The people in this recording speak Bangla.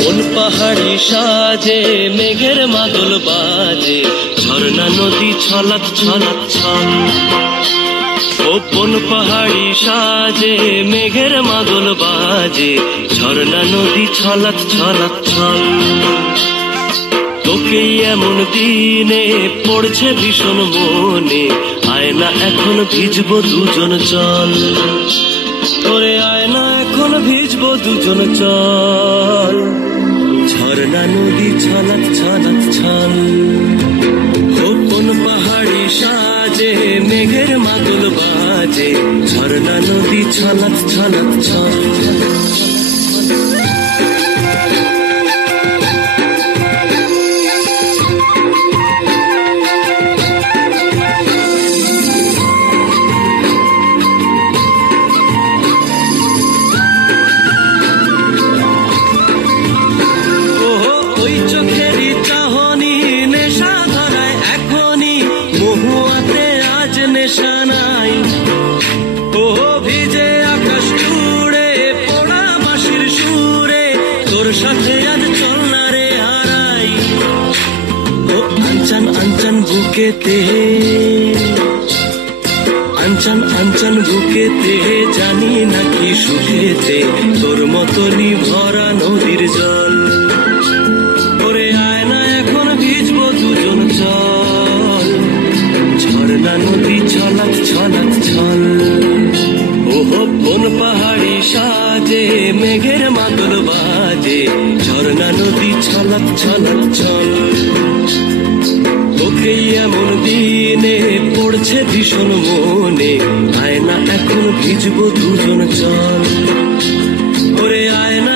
কোন পাহাড়ি সাজে মেঘের মাদল বাজে, ঝর্ণা নদী ছলাৎ ছলাৎ ছল। ও কোন পাহাড়ি সাজে মেঘের মাদল বাজে, ঝর্ণা নদী ছলাৎ ছলাৎ ছল। তোকে এমন দিনে পড়ছে ভীষণ মনে, আয় না এখন ভিজবো দুজন চল। ওরে আয় না এখন ভিজবো দুজন চল। ঝর্ণা নদী ছলাৎ ছলাৎ ছল। ও কোন পাহাড়ি সাজে মেঘের মাদল বাজে, ঝর্ণা নদী ছলাৎ ছলাৎ ছল। ওই চোখেরই চাহনি নেশা ধরায় এখনই, মহুয়াতে আজ নেশা নাই। ও ভিজে আকাশ জুড়ে পোড়া বাঁশির সুরে, তোর সাথে আজ চল না রে হারাই। ও আনচান আনচান বুকেতে, আনচান আনচান বুকেতে, জানি নাকি সুখেতে তোর মতনই ভরা নদীর জল। ওরে আয় না এখন ভিজবো দুজন চল। ঝর্ণা নদী ছলাৎ ছলাৎ ছল। ওহো কোন পাহাড়ি সাজে মেঘের মাদল বাজে, ঝর্ণা নদী ছলাৎ ছলাৎ ছল। তোকে এমন দিনে পড়ছে ভীষণ মনে, আয় না এখন ভিজবো দুজন চল। ওরে আয় না